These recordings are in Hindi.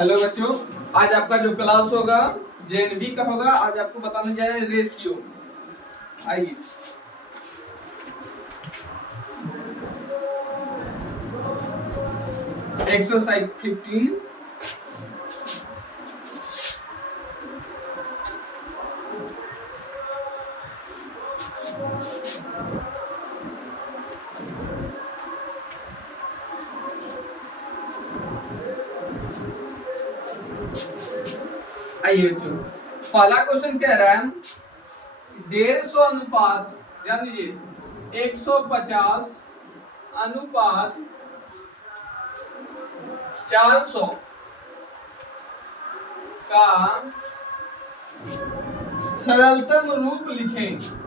हेलो बच्चों, आज आपका जो क्लास होगा जेएनवी का होगा। आज आपको बताने जा रहे हैं रेशियो। आइए, एक्सरसाइज 15। आइए बच्चों, पहला क्वेश्चन कह रहा है 150 अनुपात, ध्यान दीजिए, 150 अनुपात 400 का सरलतम रूप लिखें।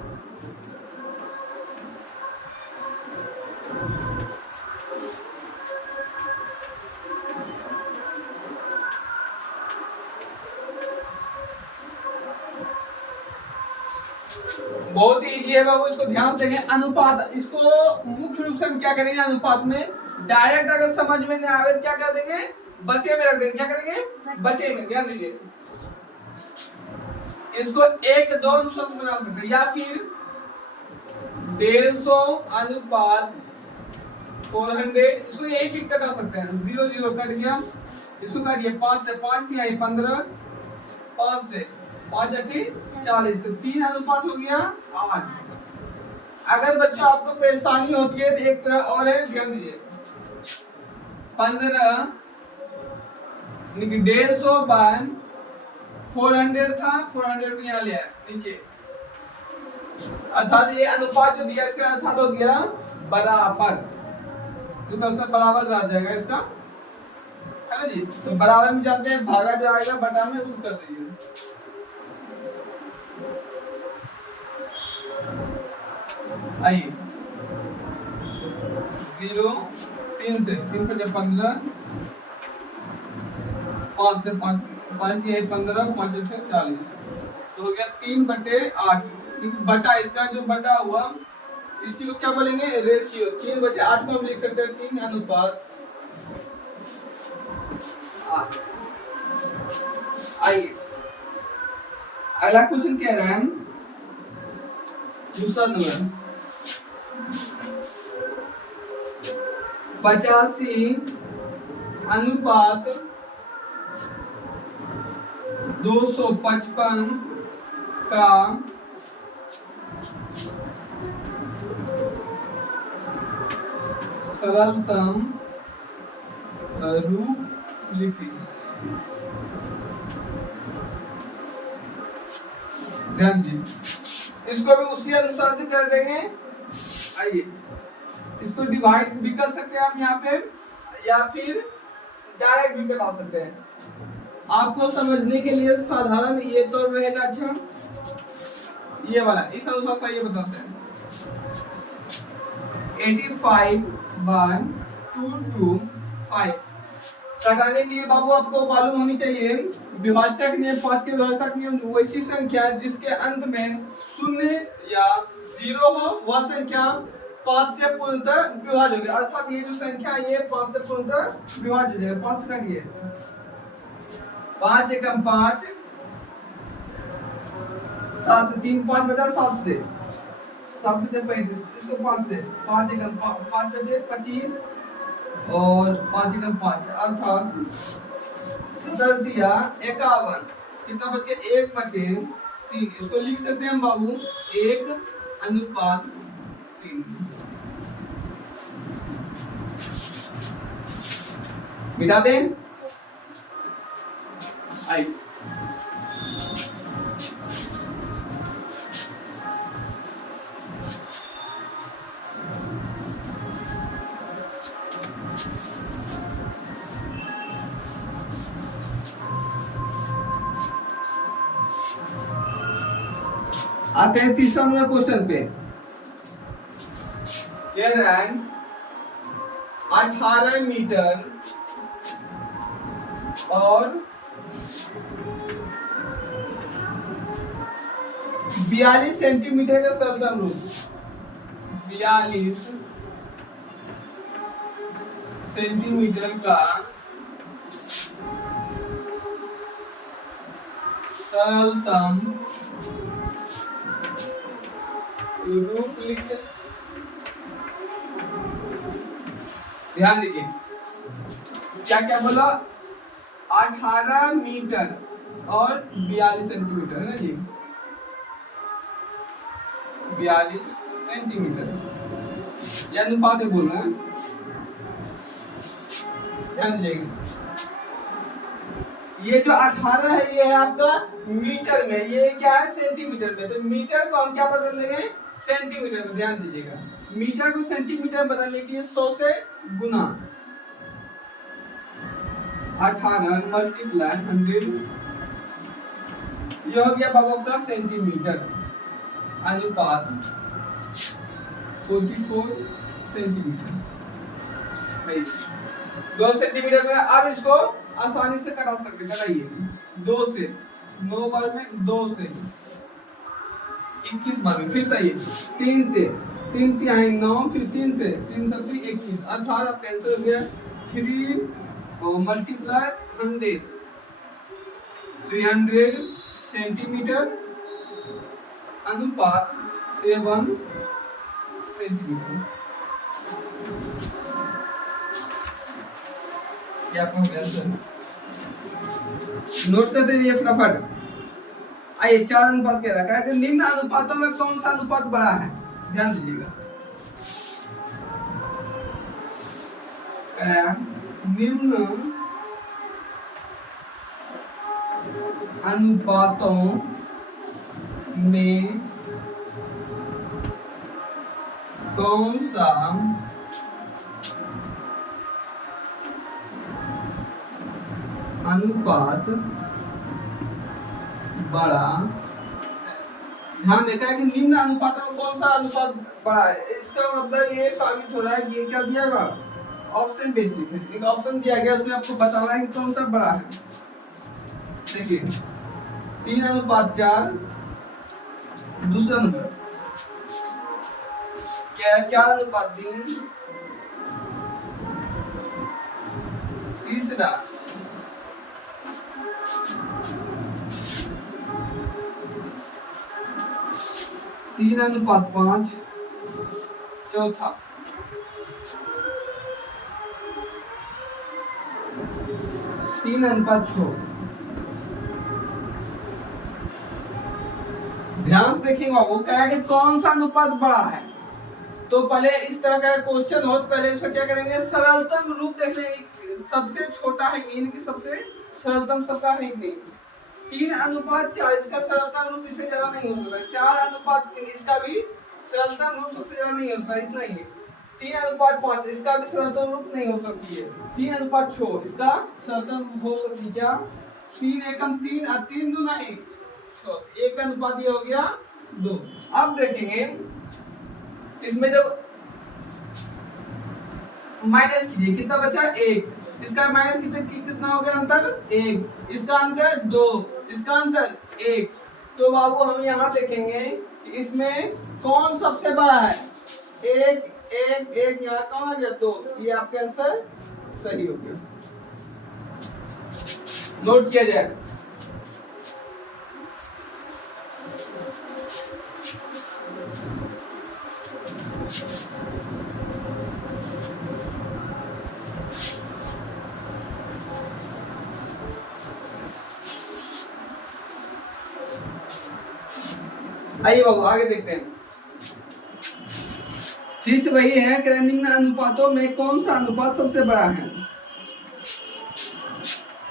बहुत ही इजी है बाबू, इसको ध्यान देंगे। अनुपात, इसको मुख्य रूप से हम क्या करेंगे अनुपात में, डायरेक्ट अगर समझ में नहीं आवे क्या कर देंगे, बटे में रख देंगे। क्या करेंगे, बटे में। ध्यान दीजिए, इसको 1-2 अनुसार से बना सकते हैं, या फिर 150 अनुपात 400, इसको यही फिर कटा सकते हैं। 0 0 कट गया, इसको काटिए 5 से 5 3 15, 5 से 5 8 40, तो 3 अनुपात हो गया 8। अगर बच्चों आपको परेशानी होती है तो एक तरह और है, ध्यान दीजिए, 15 150 बाय 400 था, 400 को यहाँ ले आया नीचे, अर्थात ये अनुपात जो दिया इसका अर्थात हो गया बराबर, तो उसका बराबर आ जाएगा इसका, है ना जी। तो बराबर में जानते हैं भागा जो आएगा बटा में, उसको कर दीजिए। आइए 0 3 से 3 पर 15, 5 से 5 5 3 15, 5 6 40, तो हो गया 3/8। बटा इसका जो बटा हुआ इसी को क्या बोलेंगे, रेशियो। 3/8 को हम लिख सकते हैं 3 अनुपात 8। आइए अगला क्वेश्चन कह रहा है, दूसरा नंबर 85 अनुपात 255 का सरलतम रूप लिखें। ध्यान दीजिए, इसको भी उसी अनुसार से कर देंगे। आइए, इसको डिवाइड भी कर सकते हैं हम यहाँ पे, या फिर डायरेक्ट भी बता सकते हैं। आपको समझने के लिए साधारण ये तो रहेगा। अच्छा, ये वाला इस अनुसार का ये बताते हैं, 85 बाय 225 लगाने के लिए बाबू आपको मालूम होनी चाहिए विभाजक नियम, 5 के विभाजक नियम। वैसी संख्या जिसके अंत में 0 या 0 हो वह संख्या 5 से पूर्णतः विभाज्य होगी, अर्थात ये जो संख्या ये 5 से पूर्णतः विभाज्य हो जाएगा। 5 से काटिए, 5 एकम 5, 7 से 3 5 बचा, 7 से 35, इसको 5 से 5 एकम 5 बचे 25, और 5 एकम 5 अर्थात 10 दिया 51, कितना बच गया 1/3। इसको लिख सकते हैं हम बाबू 1/3। मिटा दें। आई आते हैं तीसरा नंबर क्वेश्चन पे। कह रहा है 18 मीटर और 42 सेंटीमीटर का सरलतम रूप, 42 सेंटीमीटर का सरलतम रूप लिखे। ध्यान दीजिए क्या क्या बोला, 18 मीटर और 42 सेंटीमीटर है ना जी, 42 सेंटीमीटर या अनुपात में बोलना है। ध्यान दीजिएगा ये जो 18 है ये है आपका मीटर में, ये क्या है सेंटीमीटर में, तो मीटर को हम क्या बदल देंगे सेंटीमीटर में। ध्यान दीजिएगा मीटर को सेंटीमीटर बदलने के लिए 100 से गुना, 18 मल्टीप्लाई 100, ये हो गया बाबू का सेंटीमीटर, अनुपात 44 सेंटीमीटर, 2 सेंटीमीटर में। अब इसको आसानी से कटा सकते, कराइए 2 से 9 बार में 2 से 21 बार में, फिर सही है 3 से 3 तिहाई 9, फिर 3 से 3 सती 21, 18 कैंसिल हो गया, 3 मल्टीप्लाई 100, 300 सेंटीमीटर, अनुपात 7 सेंटीमीटर। क्या आपको गया सर? नोट कर दीजिए फटाफट। आइए 4 अनुपात कह रखा है कि निम्न अनुपातों में कौन सा अनुपात बड़ा है, ध्यान दीजिएगा। निम्न अनुपातों में कौन सा अनुपात बड़ा, ध्यान देखा है कि निम्न अनुपातों में कौन सा अनुपात बड़ा है, इसका मतलब ये साबित हो रहा है कि ये क्या दिया गया ऑप्शन बेसिक है, एक ऑप्शन दिया गया उसमें आपको बताना है कि कौन सा बड़ा है। देखिए 3:4, दूसरा नंबर क्या है 4:3, तीसरा 3:5, चौथा 3:6। ध्यान से देखिएगा वो क्या है कि कौन सा अनुपात बड़ा है, तो पहले इस तरह का क्वेश्चन हो तो पहले इसका क्या करेंगे सरलतम रूप देख लेंगे, सबसे छोटा है मीन की सबसे सरलतम सबका है नहीं, 3:4 इसका सरलतम रूप इससे ज्यादा नहीं हो सकता, 4:3 इसका भी सरलतम रूप सबसे ज्यादा नहीं हो सकता, इतना ही है, 3:5 इसका भी सरलतम रूप नहीं हो सकती है, 3:6 इसका सरलतम रूप हो सकती है क्या, 3 एकम 3 और 3 दूना ही 6, एक अनुपात ये हो गया 2। अब देखेंगे इसमें जो माइनस कीजिए कितना बचा 1, इसका माइनस कितना हो गया अंतर 1, इसका अंतर 2, इसका अंतर 1, तो बाबू हम यहाँ देखेंगे कि इसमें कौन सबसे बड़ा है, 1 1 1 यहाँ कौन आ गया 2, ये आपका आंसर सही हो गया, नोट किया जाए। आइए बाबू आगे देखते हैं, फिर से वही है कि निम्न अनुपातों में कौन सा अनुपात सबसे बड़ा है,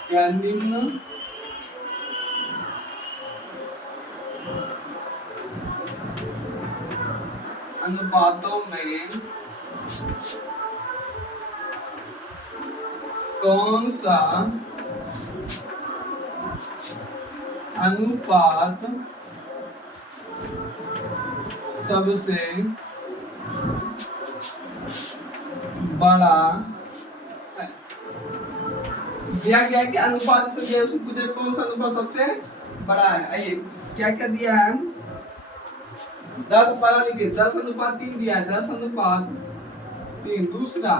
क्या निम्न अनुपातों में कौन सा अनुपात सबसे बड़ा है, दिया गया है कि अनुपात से दिया उसको पूछे कौन सा अनुपात सबसे बड़ा है। आइए क्या क्या दिया है, 10 लिखिए 10:3 दिया है, 10:3, दूसरा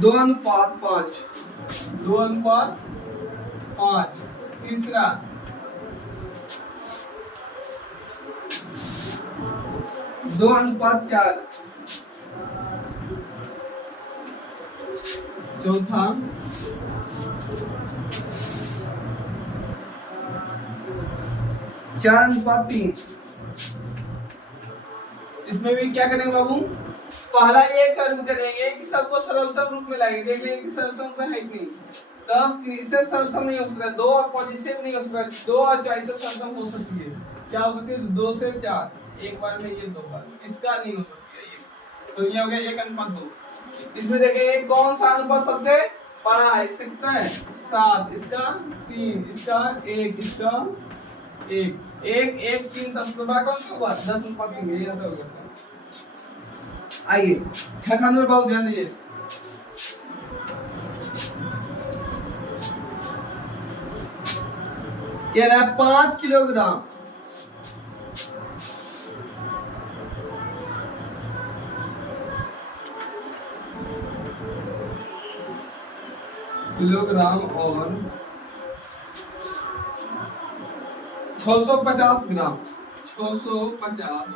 2:5, 2:5, 5। तीसरा 2:4। चौथा 4:3। इसमें भी क्या करेंगे बाबू, पहला एक कर्म करेंगे कि सबको सरलतम रूप में लाएंगे, देखेंगे कि सरलतम में है कि नहीं। 10 इससे सरलतम नहीं हो सकता, 2 और पॉजिटिव नहीं हो सकता, 2 और 4 से सरलतम हो सकती है। क्या हो सकती है? 2 से 4 एक बार में, ये 2 बार, इसका नहीं हो सकती है ये। तो ये हो गया 1:2। इसमें देखेंगे कौन सा अनुपात सबसे बड़ा है। इसका कितना है? 7, इसका 3, इसका 1, इसका 1, 1, 1, 3 सबसे बड़ा कौन सा हुआ? 10:3। ये ऐसा हो गया। आइए छठा नंबर बहुत ध्यान दीजिए। कह रहा है 5 किलोग्राम और 650 ग्राम, 650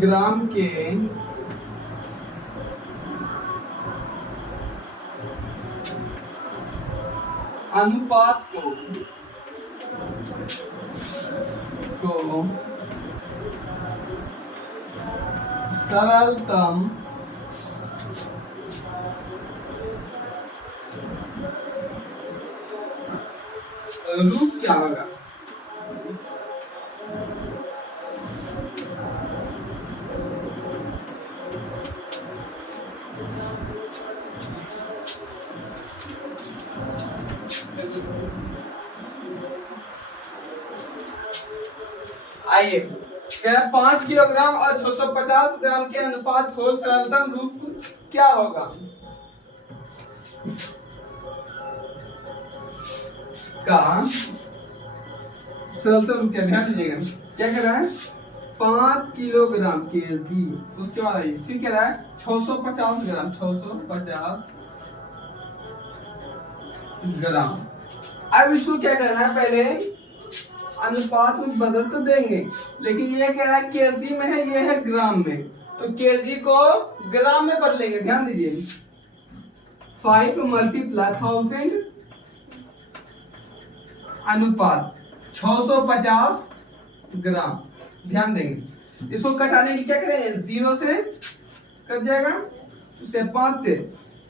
ग्राम के अनुपात को सरलतम रूप क्या होगा? आइए 5 किलोग्राम और 650 ग्राम के अनुपात को सरलतम रूप क्या होगा? का सरलतम रूप क्या? ध्यान दीजिएगा क्या कह रहा है? 5 किलोग्राम केजी, उसके बाद आइए फिर कह रहा है 650 ग्राम, 650 ग्राम। अब इसको क्या करना है? पहले अनुपात में बदल तो देंगे, लेकिन ये कह रहा है केजी में है, ये है ग्राम में, तो केजी को ग्राम में बदलेंगे। ध्यान दीजिए 5 × 1000 अनुपात 650 ग्राम। ध्यान देंगे इसको कटाने की क्या करेंगे? 0 से कट जाएगा, उसके 5 से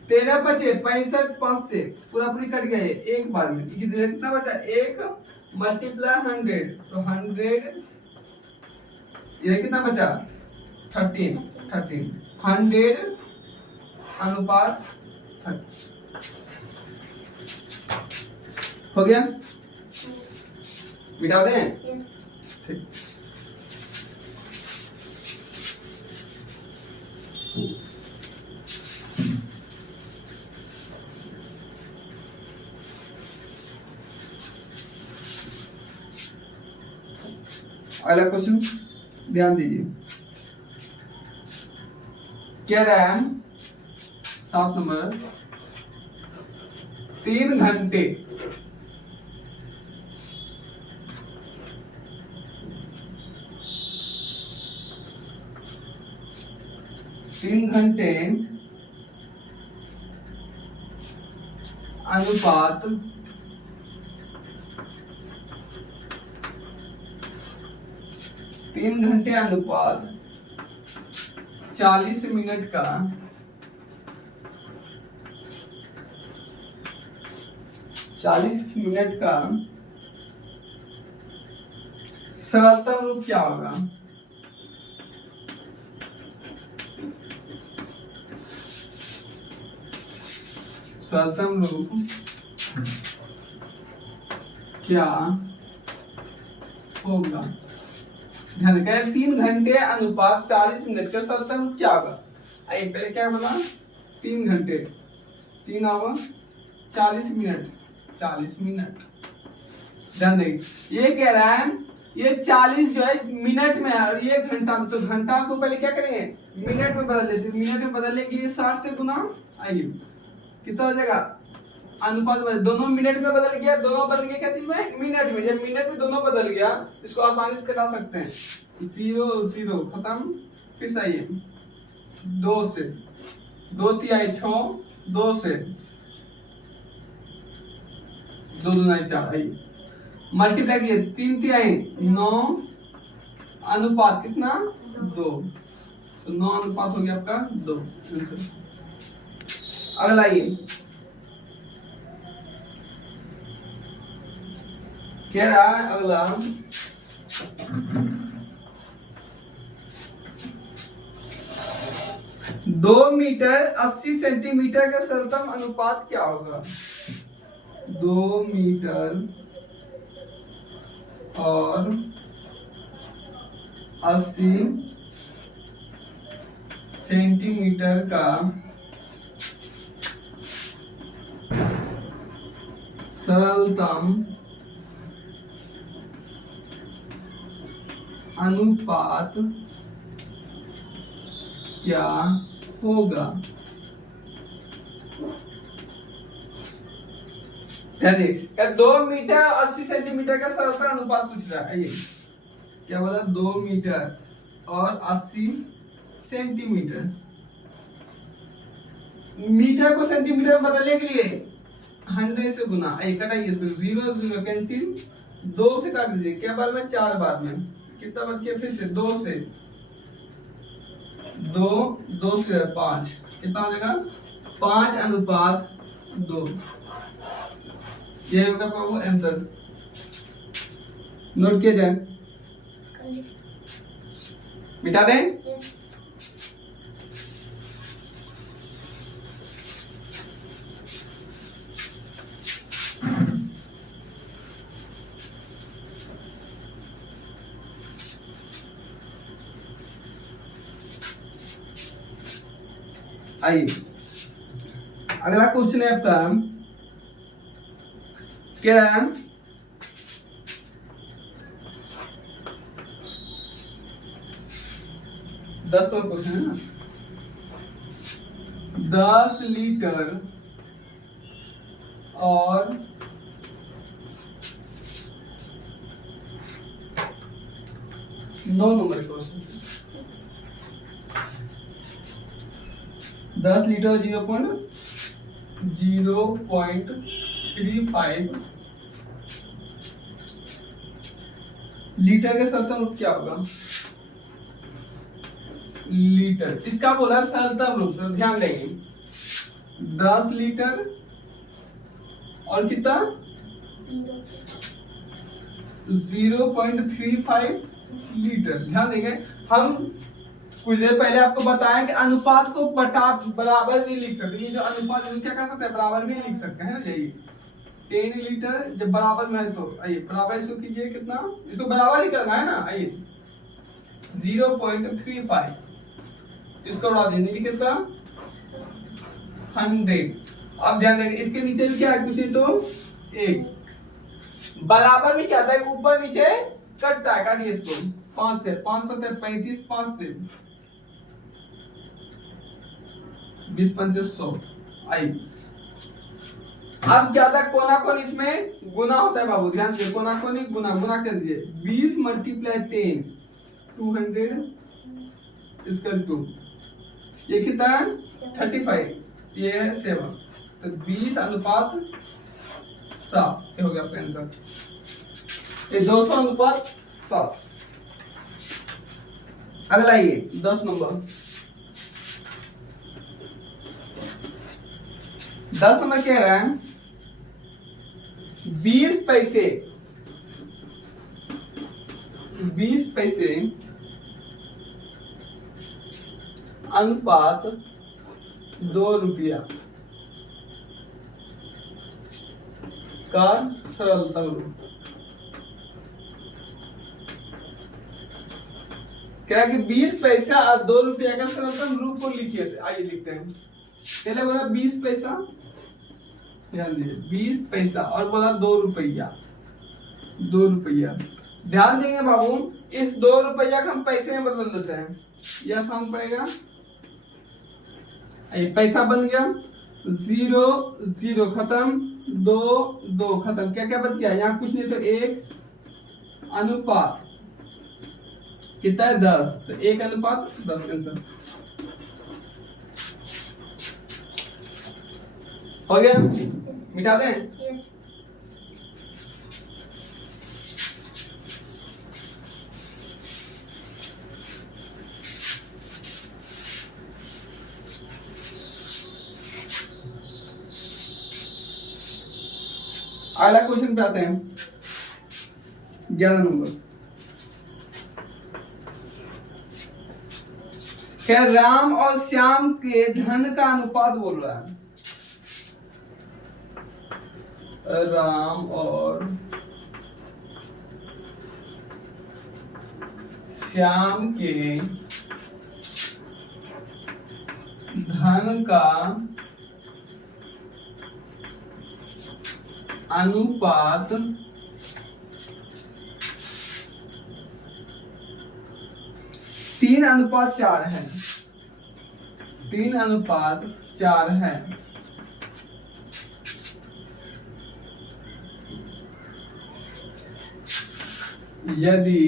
13 बचे, 65 5 से पूरा पूरी कट गया है एक बार में। कितना बचा? 1 × 100, तो 100, ये कितना बचा? 13 100 अनुपात 30 हो गया। मिटा दें? ठीक। अगला क्वेश्चन ध्यान दीजिए। क्या रहा है? 7 नंबर 3 घंटे 3 घंटे अनुपात 3 घंटे अनुपात 40 मिनट का सरलतम रूप क्या होगा? सरलतम रूप क्या होगा? ध्यान रखें 3 घंटे अनुपात 40 मिनट का सरलतम रूप क्या होगा? आइए पहले क्या बोला? 3 घंटे 3 आवर 40 मिनट। ध्यान दें ये कह रहा है ये 40 जो है मिनट में है और ये घंटा में, तो घंटा को पहले क्या करेंगे मिनट में बदल देते, मिनट में बदलने के लिए 60 से गुना, आइए कितना हो जाएगा अनुपात बदल, दोनों मिनट में बदल गया, दोनों बदल गया क्या चीज में मिनट में, जब मिनट में दोनों बदल गया इसको आसानी से कटा सकते हैं, 0 0 खत्म, फिर से आइए 2 से 2 तिहाई 6, 2 से 2 दूना 4, आइए मल्टीप्लाई किए 3 तिहाई 9, अनुपात कितना 2, तो 9 अनुपात हो गया आपका 2। अगला ये कह रहा है अगला 2 मीटर 80 सेंटीमीटर का सरलतम अनुपात क्या होगा, 2 मीटर और 80 सेंटीमीटर का सरलतम अनुपात क्या होगा। देखिए 2 मीटर 80 सेंटीमीटर का सरलतम अनुपात पूछ रहा है, ये क्या बोला 2 मीटर और 80 सेंटीमीटर, मीटर को सेंटीमीटर बदलने के लिए 100 से गुना, कटाइए इसको 0 0 कैंसिल, 2 से काट दीजिए, क्या बार में 4 बार में, कितना बच गया फिर से 2 से 2 2 से 5, कितना हो जाएगा 5 अनुपात 2, ये होगा वो आंसर, नोट किया जाए, मिटा दें। आइए अगला क्वेश्चन है आपका, क्या है 10 का क्वेश्चन है ना, 10 लीटर और 9 नंबर क्वेश्चन, 10 लीटर 0.35 लीटर का सरलतम रूप क्या होगा, लीटर, इसका बोला सरलतम रूप, ध्यान देंगे 10 लीटर और कितना 0.35 लीटर, ध्यान देंगे। हम कुछ देर पहले आपको बताया कि अनुपात को बराबर भी लिख सकते हैं, ये जो अनुपात क्या कर सकते हैं बराबर भी लिख सकते हैं, यही 10 लीटर जब बराबर में है तो आइए बराबर इसको कीजिए, कितना इसको बराबर ही करना है ना, आइए 0.35 इसको उड़ा दीजिए, कितना 100। अब ध्यान देंगे इसके नीचे भी क्या है कुछ तो 1 बराबर में क्या आता है ऊपर नीचे कटता है, काटिए इसको 5 से 5 से 35, 5 से 20 पंचे 100, आई अब क्या था कोना कोन इसमें गुना होता है बाबू, ध्यान से कोना कोनी गुना, गुना कर दीजिए 20 मल्टीप्लाई 10 200 इसका 2, ये कितना है 35, ये है 7, तो 20 अनुपात 7 हो गया आपका आंसर, ये 200 अनुपात 7। अगला ये 10 नंबर, 10 नंबर कह रहा है 20 पैसे 20 पैसे अनुपात 2 रुपया का सरलतम रूप, क्या कि 20 पैसा और 2 रुपया का सरलतम रूप को लिखिए, आइए लिखते हैं। पहले बोला 20 पैसा, ध्यान दीजिए 20 पैसा और बोला 2 रुपया, 2 रुपया ध्यान देंगे बाबू, इस 2 रुपया को हम पैसे में बदल देते हैं, यह आसान पड़ेगा। ये पैसा बन गया, 0 0 खत्म, 2 2 खत्म, क्या क्या बच गया, यहाँ कुछ नहीं तो 1 अनुपात कितना है 10, तो 1 अनुपात 10 आंसर हो गया। मिटा दें? अगला क्वेश्चन पे आते हैं, 11 नंबर। क्या राम और श्याम के धन का अनुपात बोल रहा है। राम और श्याम के धन का अनुपात 3:4 है, 3:4 है। यदि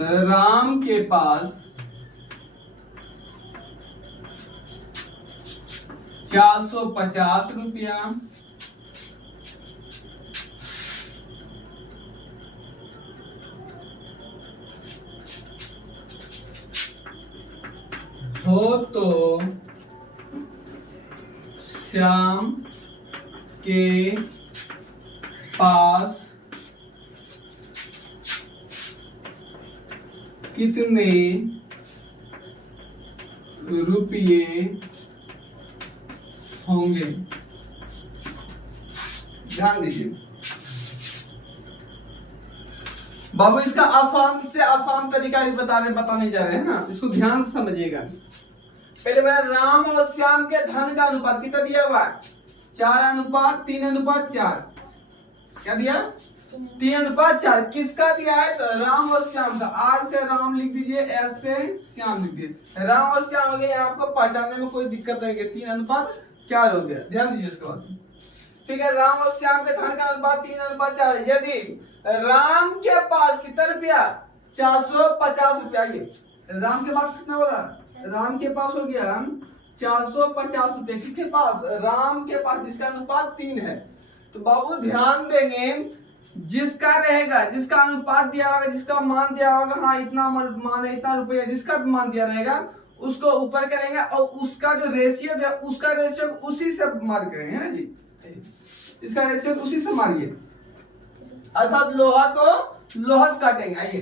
राम के पास 450 रुपया हो तो श्याम के पास कितने रुपये होंगे। ध्यान दीजिए बाबू, इसका आसान से आसान तरीका भी बताने जा रहे हैं ना, इसको ध्यान से समझिएगा। पहले मेरा राम और श्याम के धन का अनुपात कितना दिया हुआ है, 4:3:4। क्या दिया, 3:4। किसका दिया है, तो राम और श्याम का। आर से राम लिख दीजिए, एस से श्याम लिख दीजिए, राम और श्याम हो गया। आपको पहचानने में कोई दिक्कत नहीं है, 3:4 हो गया। ध्यान दीजिए इसके बाद, ठीक है। राम और श्याम के धन का अनुपात 3:4। यदि राम के पास कितना रुपया, 450 रुपया। ये राम के पास कितना होगा, राम के पास हो गया 450 रुपये। किसके पास, राम के पास, जिसका अनुपात 3 है। तो बाबू ध्यान देंगे, जिसका रहेगा, जिसका अनुपात दिया होगा, जिसका मान दिया होगा, हाँ इतना मान है, इतना रुपया, जिसका भी मान दिया रहेगा उसको ऊपर करेंगे और उसका जो रेशियो है उसका रेशियो उसी से मार करेंगे, है ना जी। इसका रेशियो उसी से मारिए, अर्थात लोहा को लोहा से काटेंगे। आइए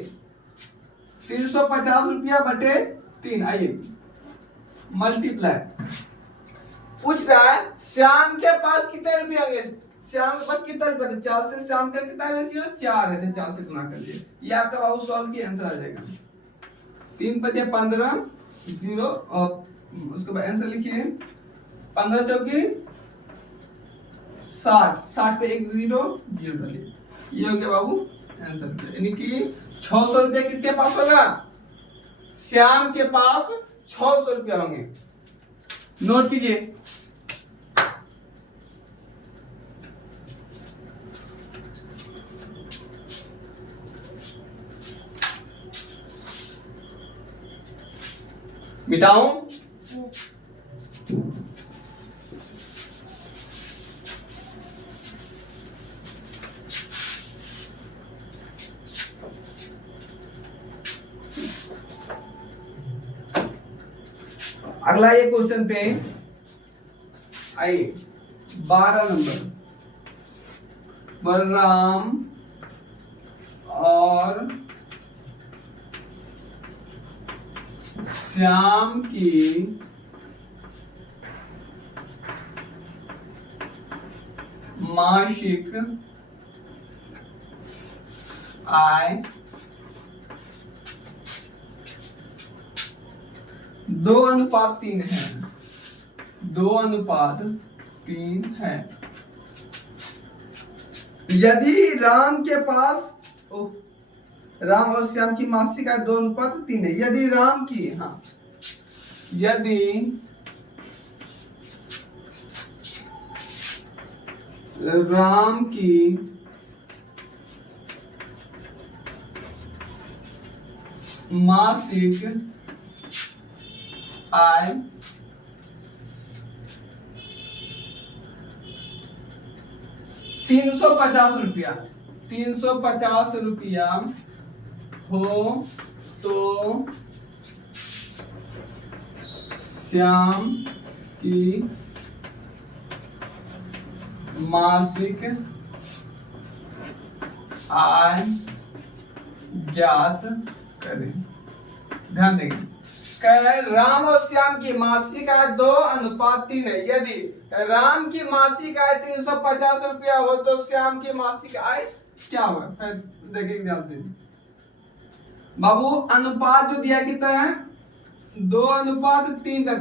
350 रुपया बटे 3, आइए मल्टीप्लाई। पूछ रहा है श्याम के पास कितने रुपये होंगे, श्याम के पास कितना रुपया, 4 से श्याम का कितना रेशियो 4 है, तो 4 से गुना कर दिए। ये आपका बाबू सॉल्व की आंसर आ जाएगा। 3×5 = 15, 0 और उसके बाद आंसर लिखिए 15 चौकी 60, 60 पे 1 0 0 डालिए। ये हो गया बाबू आंसर। यानी कि 600 रुपया किसके पास होगा, श्याम के पास 600 रुपया होंगे। नोट कीजिए। मिटाऊं, अगला ये क्वेश्चन पे आइए 12 नंबर। बलराम और श्याम की मासिक आय 2:3 है, 2:3 है। यदि राम के पास राम और श्याम की मासिक आय 2:3 है। यदि राम की यदि राम की मासिक आय 350 रुपया 350 रुपया हो तो श्याम की मासिक आय ज्ञात करें। ध्यान देंगे, राम और श्याम की मासिक आय 2:3 है। यदि राम की मासिक आय 350 रुपया हो तो श्याम की मासिक आय क्या हो? देखेंगे ध्यान से बाबू। अनुपात जो दिया कितना है? 2:3 का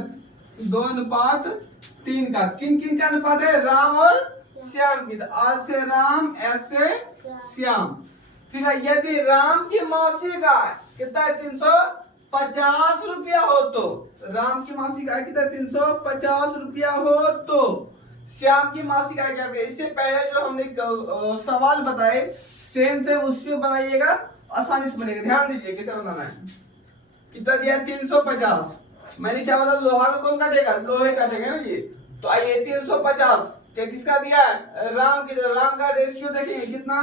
2:3 का। किन किन का अनुपात है? राम और श्याम की। आज से राम, ऐसे श्याम। फिर यदि राम की मासिक आय कितना है? 350 रुपया हो तो राम की मासिक आय कितना? 350 रुपया हो तो श्याम की मासिक आय क्या है? इससे पहले जो हमने सवाल बताए सेम उस पे बनाइएगा, आसानी से बनेगा। ध्यान दीजिए कैसे बनाना है। कितना दिया? 350। मैंने क्या बोला? लोहा को कौन काटेगा? लोहे काटेगा ना ये। तो आइए 350 क्या किसका दिया? राम की। राम का रेशियो देखेंगे कितना?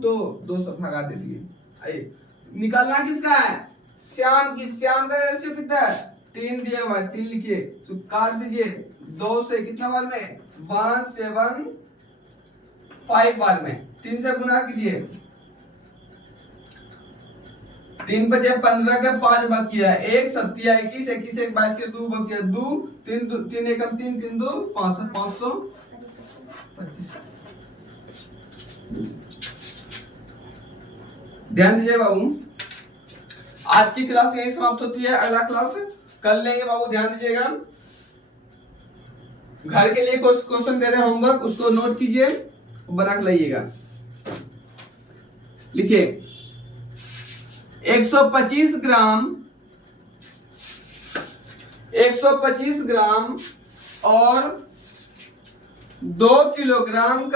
2 से भगा दे दिए। आइए निकालना किसका है? श्याम की। श्याम का रेशियो कितना है? 3 दिया हुआ है, 3 लिखिए तो काट दीजिए 2 से। कितना बार में? 1 7 5 बार में। 3 से गुना कीजिए। 3 बचे 15 के 5 बाकी है। 1 7 21 21 1 22 के 2 बाकी है। 2 3 1 3 3 2 500 ध्यान दीजिए बाबू। आज की क्लास यही समाप्त होती है। अगला क्लास कल लेंगे बाबू, ध्यान दीजिएगा। घर के लिए क्वेश्चन दे रहे हैं होमवर्क, उसको नोट कीजिए, बना के लाइएगा। लिखिए 125 ग्राम 125 ग्राम और 2 किलोग्राम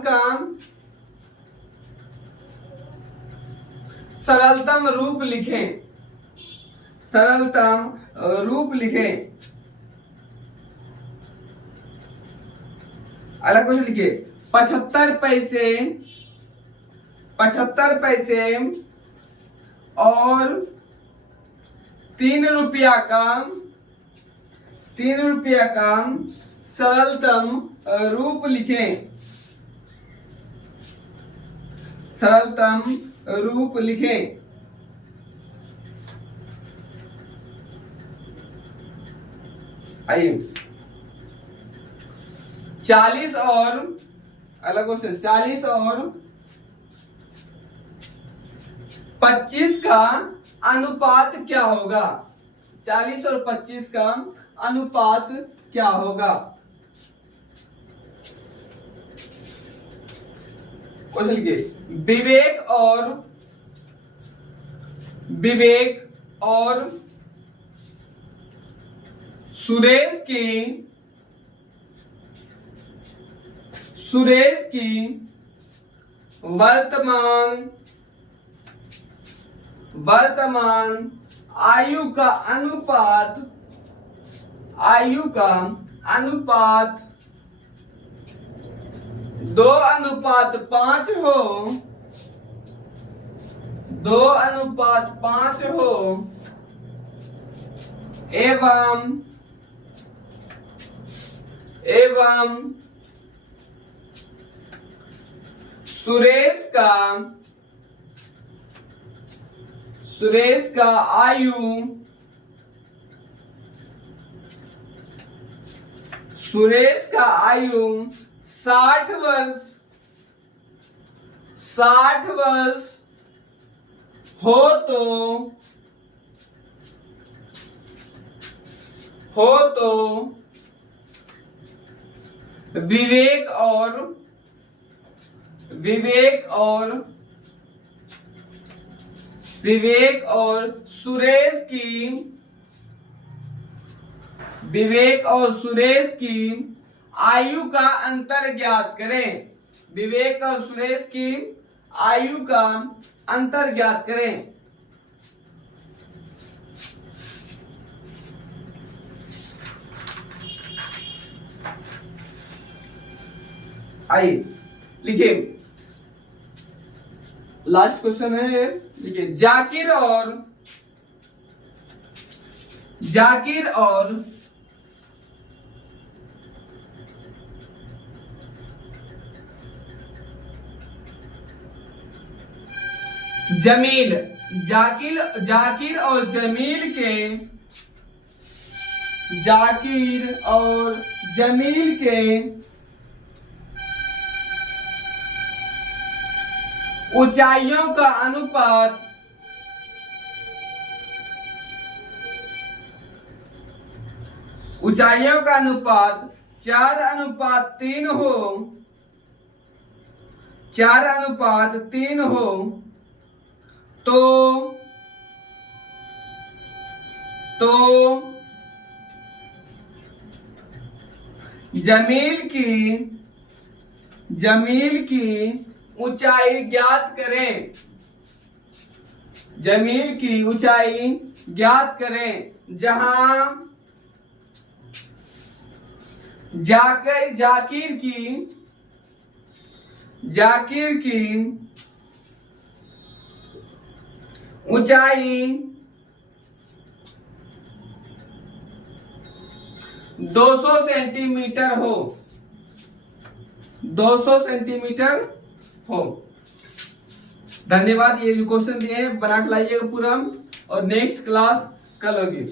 का सरलतम रूप लिखें। सरलतम रूप लिखें। अलग क्वेश्चन लिखिए 75 पैसे और 3 रुपया का सरलतम रूप लिखें। सरलतम रूप लिखें। आइए 40 और अलग क्वेश्चन 40 और 25 का अनुपात क्या होगा? 40 और 25 का अनुपात क्या होगा? क्वेश्चन लिखिए विवेक और सुरेश की वर्तमान आयु का अनुपात 2:5 हो। 2:5 हो एवं सुरेश का आयु 60 वर्ष हो तो विवेक और सुरेश की आयु का अंतर ज्ञात करें। विवेक और सुरेश की आयु का अंतर ज्ञात करें। आइए लिखिए, लास्ट क्वेश्चन है, लिखिए जाकिर और जमील, जाकिर और जमील के ऊंचाइयों का अनुपात 4:3 हो, 4:3 हो तो जमील की ऊंचाई ज्ञात करें। जमील की ऊंचाई ज्ञात करें, जहां जाकिर की ऊंचाई 200 सेंटीमीटर हो, 200 सेंटीमीटर हो। धन्यवाद। ये जो क्वेश्चन दिए हैं बना के लाइएगा पूरा, और नेक्स्ट क्लास कल होगी।